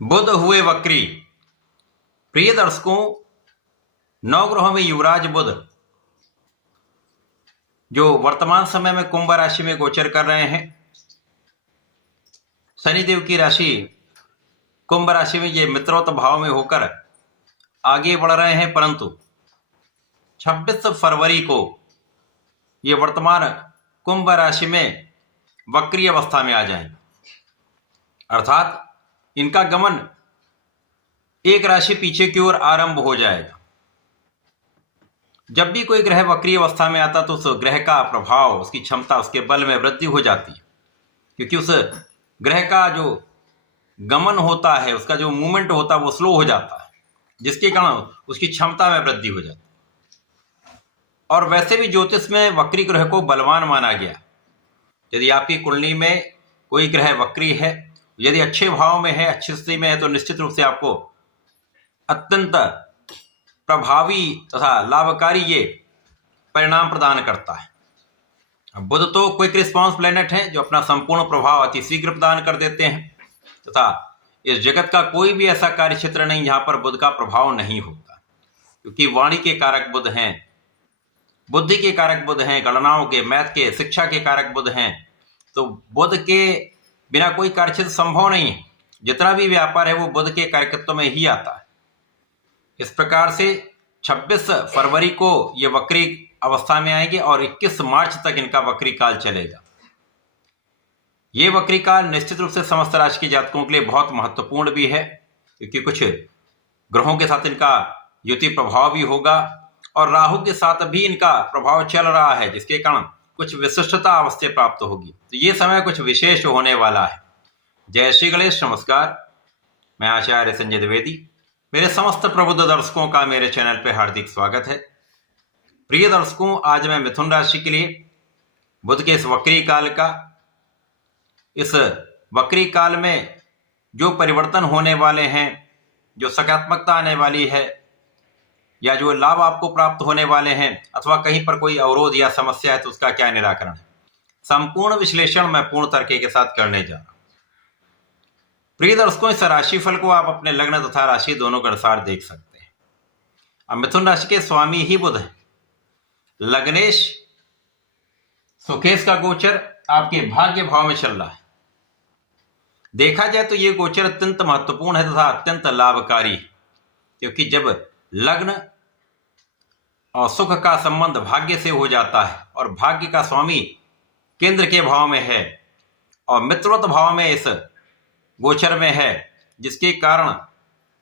बुध हुए वक्री। प्रिय दर्शकों, नवग्रहों में युवराज बुध जो वर्तमान समय में कुंभ राशि में गोचर कर रहे हैं, शनिदेव की राशि कुंभ राशि में ये मित्रवत भाव में होकर आगे बढ़ रहे हैं, परंतु 26 फरवरी को ये वर्तमान कुंभ राशि में वक्री अवस्था में आ जाएंगे। अर्थात इनका गमन एक राशि पीछे की ओर आरंभ हो जाएगा। जब भी कोई ग्रह वक्री अवस्था में आता तो उस ग्रह का प्रभाव, उसकी क्षमता, उसके बल में वृद्धि हो जाती है, क्योंकि उस ग्रह का जो गमन होता है, उसका जो मूवमेंट होता है वो स्लो हो जाता है, जिसके कारण उसकी क्षमता में वृद्धि हो जाती है। और वैसे भी ज्योतिष में वक्री ग्रह को बलवान माना गया। यदि आपकी कुंडली में कोई ग्रह वक्री है, यदि अच्छे भाव में है, अच्छी स्थिति में है, तो निश्चित रूप से आपको अत्यंत प्रभावी तथा लाभकारी ये परिणाम प्रदान करता है। बुध तो क्विक रिस्पांस प्लेनेट है जो अपना संपूर्ण प्रभाव अति शीघ्र प्रदान कर देते हैं, तथा इस जगत का कोई भी ऐसा कार्य क्षेत्र नहीं जहां पर बुध का प्रभाव नहीं होता, क्योंकि वाणी के कारक बुध हैं, बुद्धि के कारक बुध हैं, गणनाओं के, मैथ के, शिक्षा के कारक बुध हैं। तो बुध के बिना कोई कार्य क्षेत्र संभव नहीं है। जितना भी व्यापार है वो बुध के कार्यकत्व में ही आता है। इस प्रकार से 26 फरवरी को ये वक्री अवस्था में आएंगे और 21 मार्च तक इनका वक्री काल चलेगा। ये वक्री काल निश्चित रूप से समस्त राशि के जातकों के लिए बहुत महत्वपूर्ण भी है, क्योंकि कुछ ग्रहों के साथ इनका युति प्रभाव भी होगा और राहु के साथ भी इनका प्रभाव चल रहा है, जिसके कारण कुछ विशिष्टता अवस्था प्राप्त होगी। तो ये समय कुछ विशेष होने वाला है। जय श्री गणेश, नमस्कार। मैं आचार्य संजय द्विवेदी। मेरे समस्त प्रबुद्ध दर्शकों का मेरे चैनल पर हार्दिक स्वागत है। प्रिय दर्शकों, आज मैं मिथुन राशि के लिए बुध के इस वक्री काल का, इस वक्री काल में जो परिवर्तन होने वाले हैं, जो सकारात्मकता आने वाली है, या जो लाभ आपको प्राप्त होने वाले हैं, अथवा कहीं पर कोई अवरोध या समस्या है तो उसका क्या निराकरण है, संपूर्ण विश्लेषण मैं पूर्ण तरीके के साथ करने जा रहा हूं। प्रिय दर्शकों, इस राशिफल को आप अपने लग्न तथा राशि दोनों के अनुसार देख सकते हैं। अब मिथुन राशि के स्वामी ही बुध है। लग्नेश सुकेश का गोचर आपके भाग्य भाव में चल रहा है। देखा जाए तो ये गोचर अत्यंत महत्वपूर्ण है तथा अत्यंत लाभकारी, क्योंकि जब लग्न और सुख का संबंध भाग्य से हो जाता है और भाग्य का स्वामी केंद्र के भाव में है और मित्रवत भाव में इस गोचर में है, जिसके कारण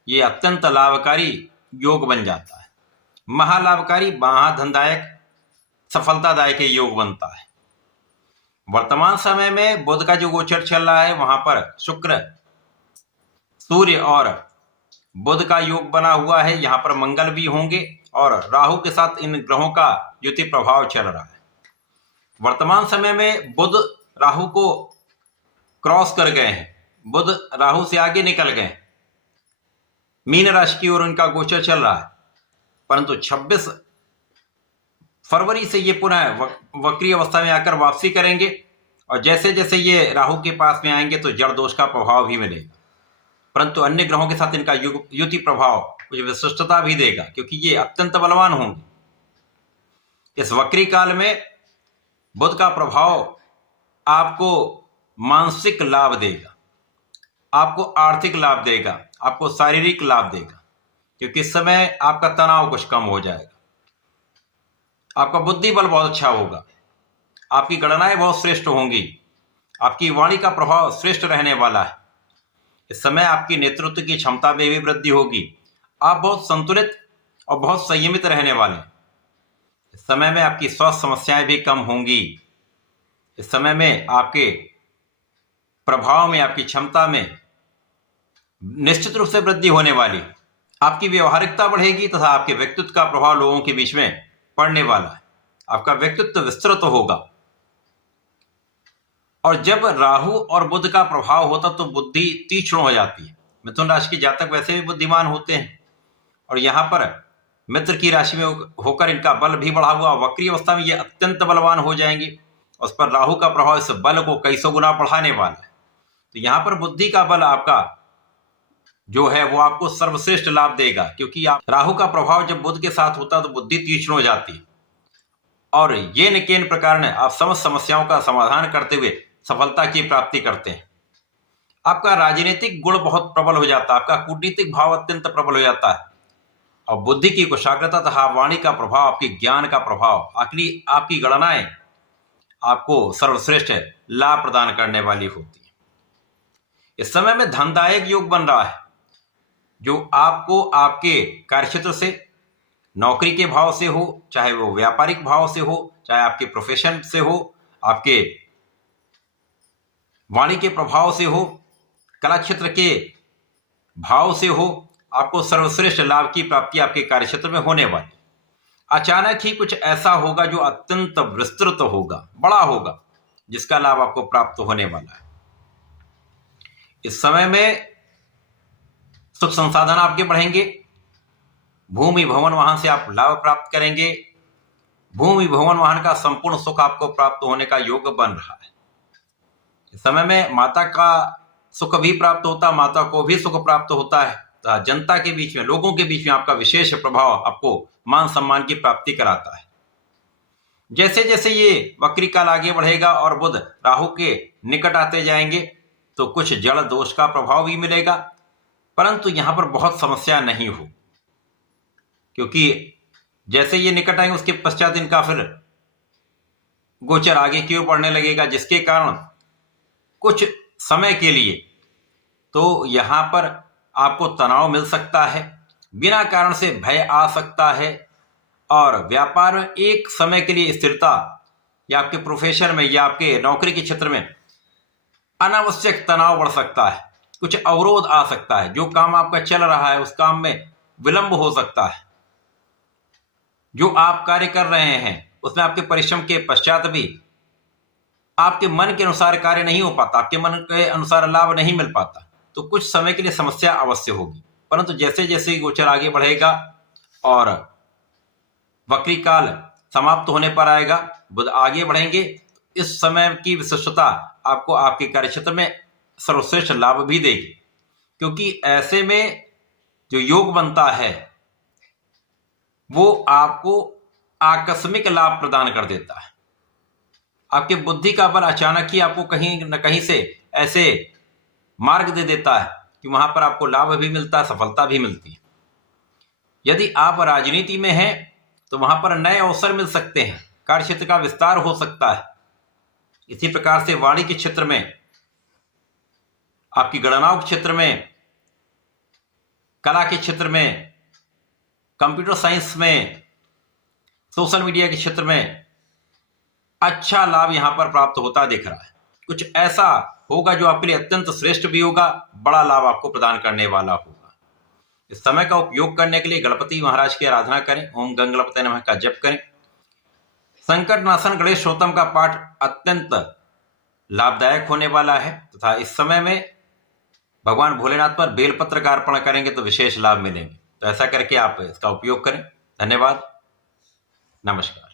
ये अत्यंत लाभकारी योग बन जाता है। महालाभकारी, महाधनदायक, सफलतादायक योग बनता है। वर्तमान समय में बुध का जो गोचर चल रहा है, वहां पर शुक्र, सूर्य और बुध का योग बना हुआ है। यहां पर मंगल भी होंगे और राहु के साथ इन ग्रहों का युति प्रभाव चल रहा है। वर्तमान समय में बुध राहु को क्रॉस कर गए हैं, बुध राहु से आगे निकल गए। मीन राशि की ओर उनका गोचर चल रहा है, परंतु 26 फरवरी से ये पुनः वक्री अवस्था में आकर वापसी करेंगे और जैसे जैसे ये राहु के पास में आएंगे तो जड़ दोष का प्रभाव भी मिलेगा, परंतु अन्य ग्रहों के साथ इनका युति प्रभाव कुछ विशिष्टता भी देगा, क्योंकि ये अत्यंत बलवान होंगे। इस वक्री काल में बुध का प्रभाव आपको मानसिक लाभ देगा, आपको आर्थिक लाभ देगा, आपको शारीरिक लाभ देगा, क्योंकि इस समय आपका तनाव कुछ कम हो जाएगा, आपका बुद्धि बल बहुत अच्छा होगा, आपकी गणनाएं बहुत श्रेष्ठ होंगी, आपकी वाणी का प्रभाव श्रेष्ठ रहने वाला है। इस समय आपकी नेतृत्व की क्षमता में भी वृद्धि होगी। आप बहुत संतुलित और बहुत संयमित रहने वाले हैं। इस समय में आपकी स्वास्थ्य समस्याएं भी कम होंगी। इस समय में आपके प्रभाव में, आपकी क्षमता में निश्चित रूप से वृद्धि होने वाली। आपकी व्यवहारिकता बढ़ेगी तथा आपके व्यक्तित्व का प्रभाव लोगों के बीच में पड़ने वाला है। आपका व्यक्तित्व विस्तृत होगा। और जब राहु और बुध का प्रभाव होता तो बुद्धि तीक्ष्ण हो जाती है। मिथुन राशि के जातक वैसे भी बुद्धिमान होते हैं और यहाँ पर मित्र की राशि में होकर इनका बल भी बढ़ा हुआ, वक्री अवस्था में ये अत्यंत बलवान हो जाएंगे। उस पर राहु का प्रभाव इस बल को कई सौ गुना बढ़ाने वाला है। तो यहाँ पर बुद्धि का बल आपका जो है वो आपको सर्वश्रेष्ठ लाभ देगा, क्योंकि आप राहु का प्रभाव जब बुध के साथ होता है तो बुद्धि तीक्ष्ण हो जाती है और येन केन प्रकार ने आप समस्त समस्याओं का समाधान करते हुए सफलता की प्राप्ति करते हैं। आपका राजनीतिक गुण बहुत प्रबल हो जाता है, आपका कूटनीतिक भाव अत्यंत प्रबल हो जाता है और बुद्धि की कुशाग्रता तथा वाणी का प्रभाव, आपकी ज्ञान का प्रभाव, आपकी गणनाएं आपको सर्वश्रेष्ठ लाभ प्रदान करने वाली होती है। इस समय में धनदायक योग बन रहा है, जो आपको आपके कार्यक्षेत्र से, नौकरी के भाव से हो, चाहे वो व्यापारिक भाव से हो, चाहे आपके प्रोफेशन से हो, आपके वाणी के प्रभाव से हो, कला क्षेत्र के भाव से हो, आपको सर्वश्रेष्ठ लाभ की प्राप्ति आपके कार्यक्षेत्र में होने वाली। अचानक ही कुछ ऐसा होगा जो अत्यंत विस्तृत होगा, बड़ा होगा, जिसका लाभ आपको प्राप्त होने वाला है। इस समय में सुख संसाधन आपके बढ़ेंगे, भूमि भवन वाहन से आप लाभ प्राप्त करेंगे, भूमि भवन वाहन का संपूर्ण सुख आपको प्राप्त होने का योग बन रहा है। इस समय में माता का सुख भी प्राप्त होता है, माता को भी सुख प्राप्त होता है, तो जनता के बीच में, लोगों के बीच में आपका विशेष प्रभाव आपको मान सम्मान की प्राप्ति कराता है। जैसे जैसे ये वक्री काल आगे बढ़ेगा और बुध राहु के निकट आते जाएंगे तो कुछ जड़ दोष का प्रभाव भी मिलेगा, परंतु यहां पर बहुत समस्या नहीं हो, क्योंकि जैसे ये निकट आएंगे उसके पश्चात इनका फिर गोचर आगे की ओर बढ़ने लगेगा, जिसके कारण कुछ समय के लिए तो यहां पर आपको तनाव मिल सकता है, बिना कारण से भय आ सकता है और व्यापार में एक समय के लिए स्थिरता, या आपके प्रोफेशन में या आपके नौकरी के क्षेत्र में अनावश्यक तनाव बढ़ सकता है, कुछ अवरोध आ सकता है, जो काम आपका चल रहा है उस काम में विलंब हो सकता है, जो आप कार्य कर रहे हैं उसमें आपके परिश्रम के पश्चात भी आपके मन के अनुसार कार्य नहीं हो पाता, आपके मन के अनुसार लाभ नहीं मिल पाता, तो कुछ समय के लिए समस्या अवश्य होगी। परंतु जैसे जैसे गोचर आगे बढ़ेगा और वक्री काल समाप्त होने पर आएगा, बुध आगे बढ़ेंगे, इस समय की विशिष्टता आपको आपके कार्यक्षेत्र में सर्वश्रेष्ठ लाभ भी देगी, क्योंकि ऐसे में जो योग बनता है वो आपको आकस्मिक लाभ प्रदान कर देता है। आपके बुद्धि का बल अचानक ही आपको कहीं न कहीं से ऐसे मार्ग दे देता है कि वहां पर आपको लाभ भी मिलता है, सफलता भी मिलती है। यदि आप राजनीति में हैं तो वहां पर नए अवसर मिल सकते हैं, कार्यक्षेत्र का विस्तार हो सकता है। इसी प्रकार से वाणी के क्षेत्र में, आपकी गणनाओं के क्षेत्र में, कला के क्षेत्र में, कंप्यूटर साइंस में, सोशल मीडिया के क्षेत्र में अच्छा लाभ यहां पर प्राप्त होता दिख रहा है। कुछ ऐसा होगा जो आपके लिए अत्यंत श्रेष्ठ भी होगा, बड़ा लाभ आपको प्रदान करने वाला होगा। इस समय का उपयोग करने के लिए गणपति महाराज की आराधना करें, ओम गंगणपतये नमः का जप करें, संकट नाशन गणेश स्तोत्रम का पाठ अत्यंत लाभदायक होने वाला है, तथा इस समय में भगवान भोलेनाथ पर बेलपत्र का अर्पण करेंगे तो विशेष लाभ मिलेंगे। तो ऐसा करके आप इसका उपयोग करें। धन्यवाद, नमस्कार।